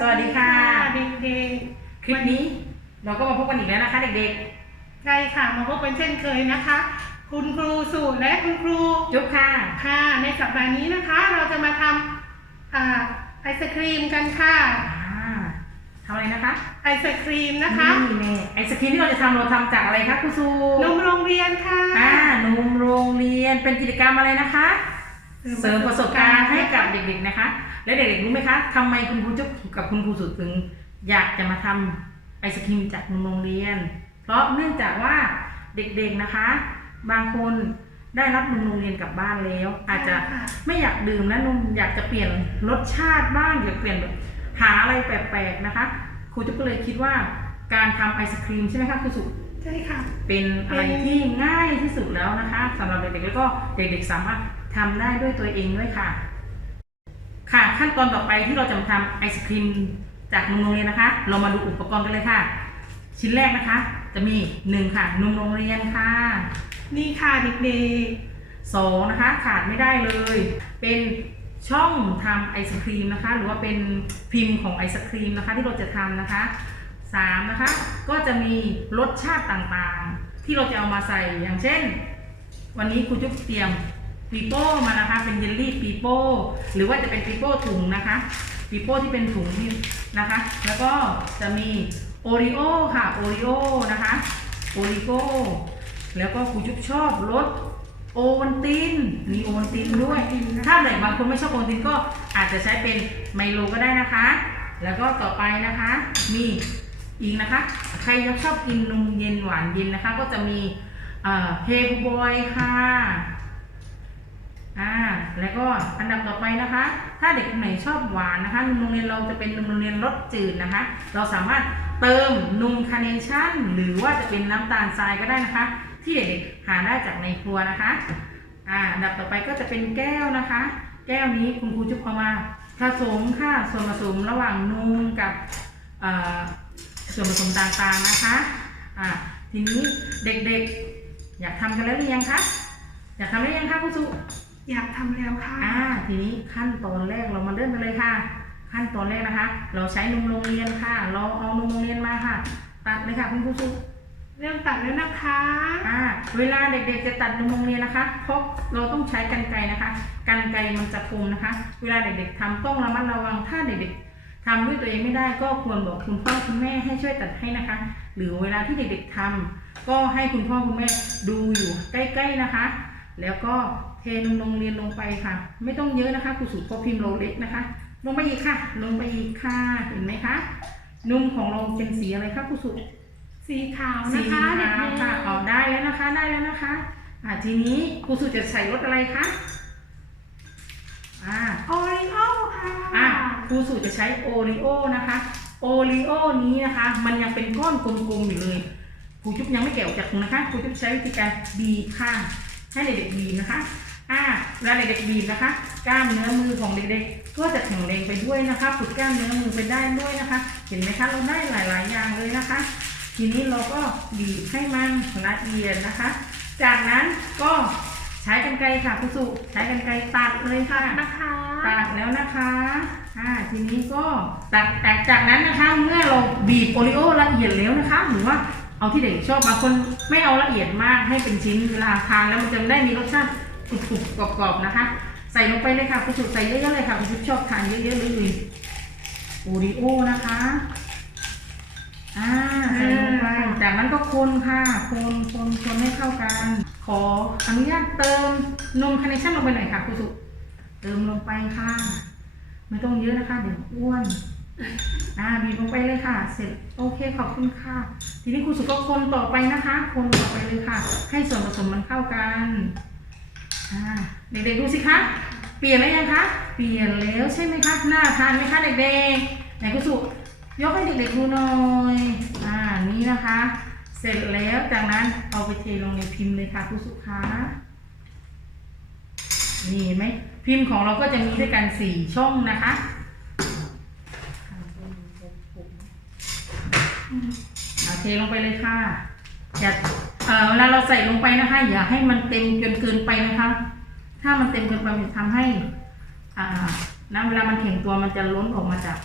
สวัสดีค่ะ เด็กคลิปนี้เราก็มาพบกันอีกแล้วนะคะ เด็กๆใช่ค่ะมาพบกันเช่นเคยนะคะ คุณครูสูตรและคุณครูจุ๊บค่ะค่ะ ในสัปดาห์นี้นะคะ เราจะมาทำอาไอศครีมกันค่ะทำอะไรนะคะ ไอศครีมนะคะนี่แม่ไอศครีมที่เราจะทำเราทำจากอะไรคะครูซูนมโรงเรียนค่ะอ่านมโรงเรียนเป็นกิจกรรมอะไรนะคะ เสริมประสบการณ์ให้กับเด็กๆนะคะ และเด็กๆรู้ไหมคะทำไมคุณครูจุ๊บกับคุณครูสุดถึง อยากจะมาทำไอศครีมจากนมโรงเรียน เพราะเนื่องจากว่าเด็กๆนะคะ บางคนได้รับนมโรงเรียนกลับบ้านแล้ว อาจจะค่ะไม่อยากดื่มแล้วนมอยากจะเปลี่ยนรสชาติบ้างอยากเปลี่ยนแบบหาอะไรแปลกๆนะคะครูจุ๊บก็เลยคิดว่าการทำไอศครีมใช่ไหมคะครูสุ ใช่ค่ะ เป็นอะไรที่ง่ายที่สุดแล้วนะคะสำหรับเด็กๆแล้วก็เด็กๆสามารถ ทำได้ด้วยตัวเองด้วยค่ะ ค่ะขั้นตอนต่อไปที่เราจะมาทำไอศครีมจากนมโรงเรียนนะคะ เรามาดูอุปกรณ์กันเลยค่ะ ชิ้นแรกนะคะ จะมีหนึ่งค่ะนมโรงเรียนค่ะ นี่ค่ะเด็กสองนะคะขาดไม่ได้เลย เป็นช่องทำไอศครีมนะคะ หรือว่าเป็นพิมพ์ของไอศครีมนะคะ ที่เราจะทำนะคะสามนะคะก็จะมีรสชาติต่างๆ ที่เราจะเอามาใส่อย่างเช่น วันนี้ครูจุ๊บเตรียม ปีโป้มานะคะ เป็นเยลลี่ปีโป้ หรือว่าจะเป็นปีโป้ถุงนะคะปีโป้ที่เป็นถุงนี่นะคะ แล้วก็จะมีโอริโอค่ะโอริโอนะคะโอริโกแล้วก็ครูจุ๊บชอบรสโอวันตินมีโอวันตินด้วย ถ้าไหนบางคนไม่ชอบโอวันตินก็อาจจะใช้เป็นไมโลก็ได้นะคะ แล้วก็ต่อไปนะคะ มีอีกนะคะ ใครชอบกินนมเย็นหวานเย็นนะคะ ก็จะมีเฮลบอยค่ะ อ่าแล้วก็อันดับต่อไปนะคะ ถ้าเด็กคนไหนชอบหวานนะคะนมโรงเรียนเราจะเป็นนมโรงเรียนรสจืดนะคะ เราสามารถเติมนมคาร์เนชั่นหรือว่าจะเป็นน้ำตาลทรายก็ได้นะคะ ที่เด็กๆหาได้จากในครัวนะคะอ่าอันดับต่อไปก็จะเป็นแก้วนะคะ แก้วนี้คุณครูจุ๊บเอามาผสมค่ะส่วนผสมระหว่างนมกับเอ่อส่วนผสมต่างๆนะคะอ่าทีนี้เด็กๆ อยากทำกันแล้วหรือยังคะอยากทำหรือยังคะคุณสุ อยากทำแล้วค่ะ อ่าทีนี้ขั้นตอนแรกเรามาเริ่มกันเลยค่ะ ขั้นตอนแรกนะคะ เราใช้นมโรงเรียนค่ะ เราเอานมโรงเรียนมาค่ะ ตัดเลยค่ะคุณครูสุเริ่มตัดแล้วนะคะอ่าเวลาเด็กๆจะตัดนมโรงเรียนนะคะเพราะเราต้องใช้กันไกรนะคะกันไกรมันจะคมนะคะ เวลาเด็กๆทำต้องระมัดระวังถ้าเด็กๆทำด้วยตัวเองไม่ได้ก็ควรบอกคุณพ่อคุณแม่ให้ช่วยตัดให้นะคะ หรือเวลาที่เด็กๆทำก็ให้คุณพ่อคุณแม่ดูอยู่ใกล้ ๆนะคะ แล้วก็ เทนมโรงเรียนลงไปค่ะ ไม่ต้องเยอะนะคะครูสุเพราะพิมพ์เราเล็กนะคะ ลงไปอีกค่ะ ลงไปอีกค่ะเห็นไหมคะนมของเราเป็นสีอะไรคะครูสุสีขาวสีนะคะขาวเด็กค่ะๆออกได้แล้วนะคะได้แล้วนะคะ อ่าทีนี้ครูสุจะใส่รสอะไรคะอ่าโอริโอค่ะอ่าครูสุจะใช้โอริโอนะคะโอริโอนี้นะคะ มันยังเป็นก้อนกลมๆอยู่เลยครูจุ๊บยังไม่แกะออกจากถุงนะคะครูจุ๊บใช้วิธีการบีบค่ะให้เด็กๆบีบนะคะ อ่าเวลาเด็กๆบีบนะคะ กล้ามเนื้อมือของเด็กๆ ก็จะแข็งแรงไปด้วยนะคะฝึกกล้ามเนื้อมือไปได้ด้วยนะคะ เห็นไหมคะเราได้หลายๆ อย่างเลยนะคะ ทีนี้เราก็บีบให้มันละเอียดนะคะ จากนั้นก็ใช้กรรไกรค่ะครูสุใช้กรรไกรตัดเลยค่ะนะคะตัดแล้วนะคะอ่าทีนี้ก็ตัดแต่จากนั้นนะคะเมื่อเราบีบโอริโอละเอียดแล้วนะคะหรือว่าเอาที่เด็กชอบบางคนไม่เอาละเอียดมากให้เป็นชิ้นเวลาทานแล้วมันจะได้มีรสชาติ กรุบๆกรอบๆนะคะ ใส่ลงไปเลยค่ะคุณสุใส่เยอะๆเลยค่ะคุณสุชอบทานเยอะๆเลยโอริโอนะคะอ่าใส่ลงไปจากนั้นก็คนค่ะ คนคนคนให้เข้ากัน ขออนุญาตเติมนมคาร์เนชั่นลงไปหน่อยค่ะคุณสุเติมลงไปค่ะ ไม่ต้องเยอะนะคะ เดี๋ยวอ้วนอ่าบีบลงไปเลยค่ะ เสร็จโอเคขอบคุณค่ะ ทีนี้ครูสุก็คนต่อไปนะคะ คนต่อไปเลยค่ะ ให้ส่วนผสมมันเข้ากัน อ่าเด็กๆดูสิคะ เปลี่ยนแล้วยังคะ เปลี่ยนแล้วใช่ไหมคะน่าทานไหมคะเด็กๆ ไหนครูสุยกให้เด็กๆดูหน่อย อ่า นี่นะคะ เสร็จแล้วจากนั้นเอาไปเทลงในพิมพ์เลยค่ะครูสุคะนี่เห็นไหมพิมพ์ของเราก็จะมีด้วยกันสี่ช่องนะคะเอาเทลงไปเลยค่ะอย่า เอ่อเวลาเราใส่ลงไปนะคะ อย่าให้มันเต็มจนเกินไปนะคะ ถ้ามันเต็มเกินไปมันจะทำให้อ่าน้ำเวลามันแข็งตัวมันจะล้นออกมาจาก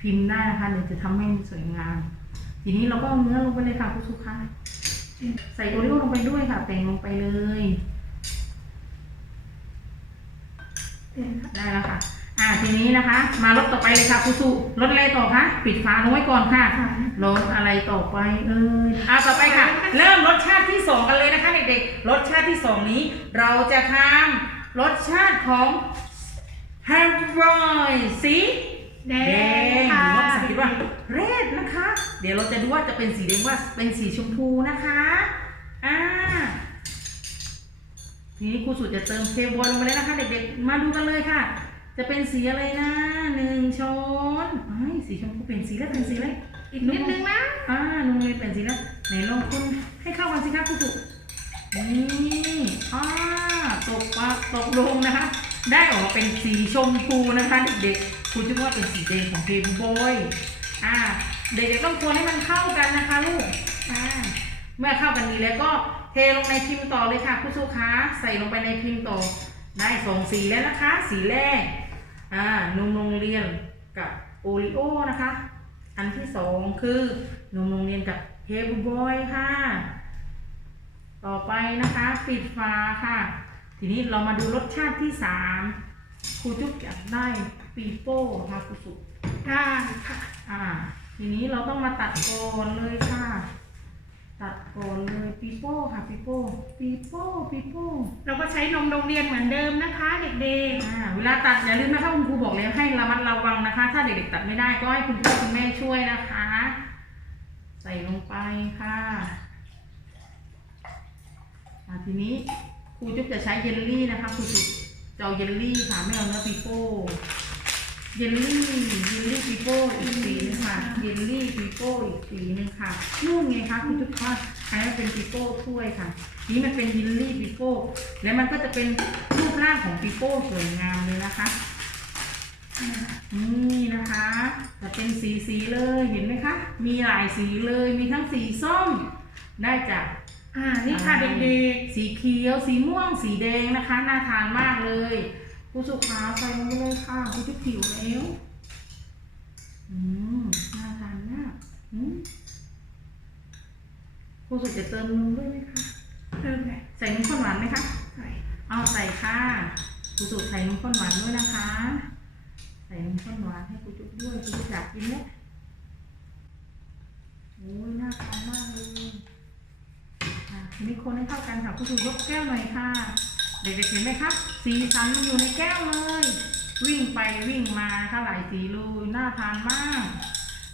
พิมพ์ได้นะคะเดี๋ยวจะทำให้สวยงาม ทีนี้เราก็เอาเนื้อลงไปเลยค่ะคุณสุค่ะใส่โอริโอลงไปด้วยค่ะ แต่งลงไปเลยได้แล้วค่ะ อ่าทีนี้นะคะ มารถต่อไปเลยค่ะครูสุรถอะไรต่อคะปิดฝาลงไว้ก่อนค่ะค่ะรสอะไรต่อไปเอ่ยอ่าต่อไปค่ะ เริ่มรสชาติที่สองกันเลยนะคะเด็กๆรสชาติที่สองนี้ เราจะทำรสชาติของแฮมเบอร์สีแดแดงงหค่ะรือว่าภาษาอังกฤษว่า red นะคะ เดี๋ยวเราจะดูว่าจะเป็นสีแดงว่าเป็นสีชมพูนะคะอ่าทีนี้ครูสุจะเติมเทบอลลงไปเลยนะคะ เด็กๆ มาดูกันเลยค่ะ จะเป็นสีอะไรนะหนึ่งช้อนไอ้ยสีชมพูเปลี่ยนสีแล้วเป็นสีอะไรอีกนิดนึงนะอ่าลุงเลยเปลี่ยนสีแล้วไหนลองคนให้เข้ากันสิคะครูสุนี่อ่าตกปะตกลงนะคะ ได้ออกมาเป็นสีชมพูนะคะเด็กๆครูคิดว่าเป็นสีแดงของเทมโบยอ่าเด็กๆต้องคนให้มันเข้ากันนะคะลูกอ่าเมื่อเข้ากันดีแล้วก็เทลงในพิมพ์ต่อเลยค่ะครูสุคะใส่ลงไปในพิมพ์ต่อได้สองสีแล้วนะคะ สีแรก อ่านมโรงเรียนกับโอริโอนะคะ อันที่สองคือนมโรงเรียนกับเฮลบอยค่ะ ต่อไปนะคะปิดฝาค่ะ ทีนี้เรามาดูรสชาติที่สามครูจุ๊บอยากได้ปีโป้ค่ะครูสุได้ค่ะ อ่า ทีนี้เราต้องมาตัดก่อนเลยค่ะ ตัดก่อนเลยปีโป้ค่ะปีโป้ปีโป้ปีโป้เราก็ใช้นมโรงเรียนเหมือนเดิมนะคะเด็กอ่าเวลาตัดอย่าลืมนะคะคุณครูบอกแล้วให้ระมัดระวังนะคะ ถ้าเด็กๆตัดไม่ได้ก็ให้คุณพ่อคุณแม่ช่วยนะคะ ใส่ลงไปค่ะอ่าทีนี้ครูจุ๊บจะใช้เยลลี่นะคะครูจุ๊บจะเอาเยลลี่ค่ะไม่เอาเนื้อปีโป้ เยลลี่ เยลลี่ปีโป้อีกสีหนึงค่ะ เยลลี่ปีโป้อีกสีหนึงค่ะนู่นไงคะครูจุ๊บว่าใช้มาเป็นปีโป้ถ้วยค่ะ นี่มันเป็นเยลลี่ปีโป้ แล้วมันก็จะเป็นรูปร่างของปีโป้สวยงามเลยนะคะอ่านี่นะคะ จะเป็นสีสีๆเลยเห็นไหมคะ มีหลายสีเลย มีทั้งสีส้ม ได้จากๆอ่า นี่ค่ะเด็กสีเขียว สีม่วง สีแดงนะคะ น่าทานมากเลย ผู้สุขาใส่ลงไปเลยค่ะผู้จุกผิวแล้วอืมน่าทานมากอืมผู้สุจะเติมนมด้วยไหมคะๆเริ่มเลยใส่นมข้นหวานไหมคะใส่เอาใส่ค่ะผู้สุใส่นมข้นหวานด้วยนะคะ ใส่นมข้นหวานให้ผู้จุกด้วยผู้จุกอยากกินเนี่ยโอ้ยน่าทานมากเลยอะทีนี้คนให้เข้ากันค่ะผู้สุยกแก้วหน่อยค่ะ เด็กๆเห็นไหมคะสีสันมันอยู่ในแก้วเลย วิ่งไปวิ่งมาค่ะหลายสีลยน่าทานมาก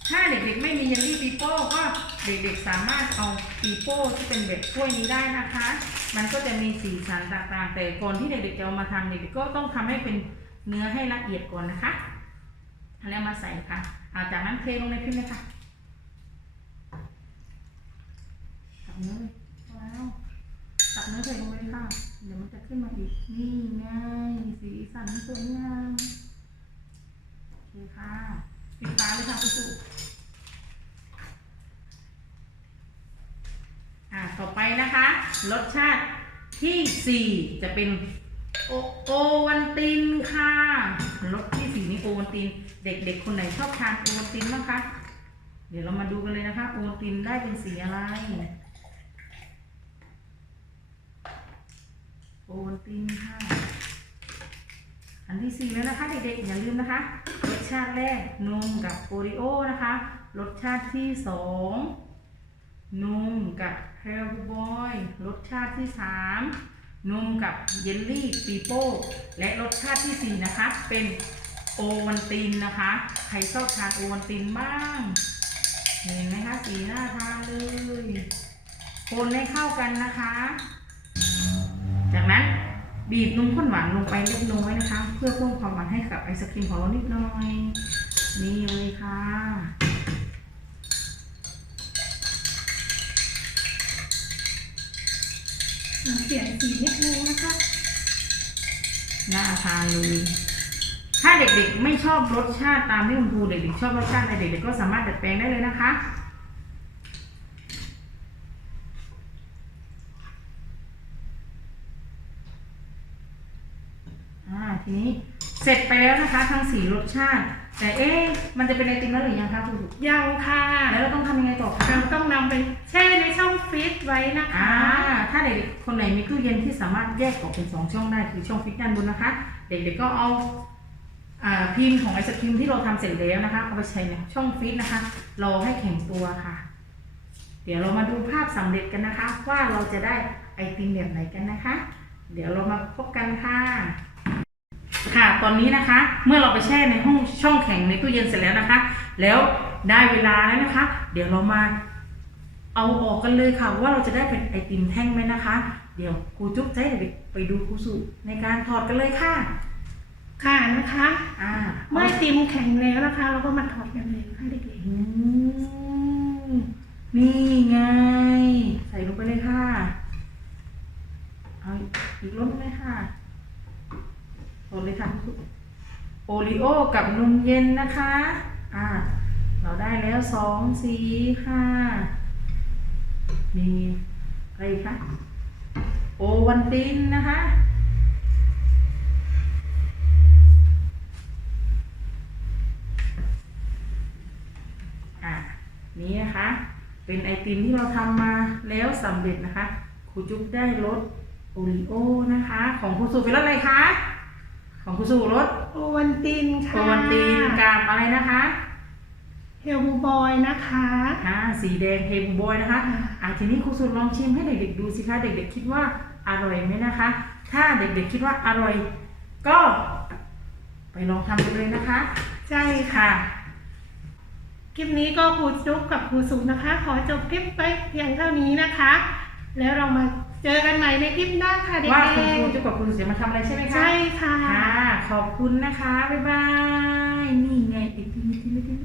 ถ้าเด็กๆไม่มีเยลลี่ปีโป้ก็เด็กๆสามารถเอาปีโป้ที่เป็นแบบถ้วยนี้ได้นะคะ มันก็จะมีสีสันต่างๆ แต่ก่อนที่เด็กๆจะเอามาทำเด็กๆก็ต้องทำให้เป็นเนื้อให้ละเอียดก่อนนะคะแล้วมาใส่ค่ะอาจากนั้นเทลงในพิมพ์เลยค่ะตักเนื้อเลยพอแล้วตักเนื้อใส่ลงไปเลยค่ะ เดี๋ยวมันจะขึ้ นมาอีกนี่ไงสีสันสวยงามโอเคค่ะปิดตาเลยค่ะคุณสุอ่าต่อไปนะคะ รสชาติที่สี่จะเป็นโอโอวันตินค่ะรสที่สี่นี่โอวันติน เด็กๆคนไหนชอบทานโอวันตินบ้างคะเดี๋ยวเรามาดูกันเลยนะคะ โอวันตินได้เป็นสีอะไร โอวัลตินค่ะ อันที่สี่แล้วนะคะ เด็กๆ อย่าลืมนะคะรสชาติแรกนมกับโอริโอนะคะรสชาติที่สองนมกับเฮลบอยรสชาติที่สามนมกับเยลลี่ปีโป้และรสชาติที่สี่นะคะ เป็นโอวันตินนะคะ ใครชอบทานโอวันตินบ้าง เห็นไหมคะสีน่าทานเลย คนให้เข้ากันนะคะ จากนั้นบีบนมข้นหวานลงไปเล็กน้อยนะคะ เพื่อเพิ่มความหวานให้กับไอศครีมของเรานิดหน่อย นี่เลยค่ะเปลี่ยนสีนิดนึงนะคะน่าทานเลยถ้าเด็กๆไม่ชอบรสชาติตามที่คุณครูเด็กๆชอบรสชาติอะไรเด็กๆก็สามารถดัดแปลงได้เลยนะคะ อ่าที นี้เสร็จไปแล้วนะคะทั้งสี่รสชาติ แต่เอ๊ะมันจะเป็นไอติมแล้วหรือยังคะครูยังค่ะแล้วเราต้องทำยังไงต่อคะเราต้องนำไปแช่ในช่องฟรีซไว้นะอ่าคะถ้าเด็กๆคนไหนมีตู้เย็นที่สามารถแยกออกเป็นสองช่องได้คือช่องฟิตด้านบนนะคะ เด็กๆก็เอาอ่าพิมพ์ของไอศครีมที่เราทำเสร็จแล้วนะคะเอาไปใส่ในช่องฟิตนะคะรอให้แข็งตัวค่ะ เดี๋ยวเรามาดูภาพสำเร็จกันนะคะ ว่าเราจะได้ไอติมแบบไหนกันนะคะ เดี๋ยวเรามาพบกันค่ะ ค่ะ ตอนนี้นะคะ เมื่อเราไปแช่ในห้องช่องแข็งในตู้เย็นเสร็จแล้วนะคะ แล้วได้เวลาแล้วนะคะ เดี๋ยวเรามาเอาออกกันเลยค่ะว่าเราจะได้เป็นไอติมแท่งไหมนะคะ เดี๋ยวครูจุ๊บจะให้เด็กๆไปดูครูสุในการถอดกันเลยค่ะ ค่ะนะคะ อ่าเมื่อไอติมแข็งแล้วนะคะ เราก็มาถอดกันเลยค่ะเด็กอืมนี่ไง ใส่ลงไปเลยค่ะ เอาอีกรอบไหมค่ะ ถอดเลยค่ะ โอริโอกับนมเย็นนะคะ อ่า เราได้แล้วสองสี่ห้ามีอะไรคะโอวันตินนะคะ อะนี่นะคะ เป็นไอติมที่เราทำมาแล้วสำเร็จนะคะครูจุ๊บได้รสโอริโอนะคะ ของครูสุเป็นรสอะไรคะ ของครูสุรสๆโอวันตินโอค่ะวันตินกับอะไรนะคะเฮลบูบอยนะคะ อ่าสีแดงเฮมบอยนะคะอะทีนี้ครูสุลองชิมให้เด็กๆดูสิคะเด็กๆคิดว่าอร่อยไหมนะคะ ถ้าเด็กๆคิดว่าอร่อย ก็ ไปลองทำกันเลยนะคะ ใช่ค่ะ ค่ะคลิปนี้ก็ครูจุ๊บกับครูสุนะคะ ขอจบคลิปไปเพียงเท่านี้นะคะ แล้วเรามา เจอกันใหม่ในคลิปหน้าค่ะเด็กว่าคุณครูๆจะกับคุณเสียมาทำอะไรใช่ไหมคะใช่ค่ะ ค่ะ ขอบคุณนะคะ บ๊ายบาย นี่ไงไอติมไอติมไอติม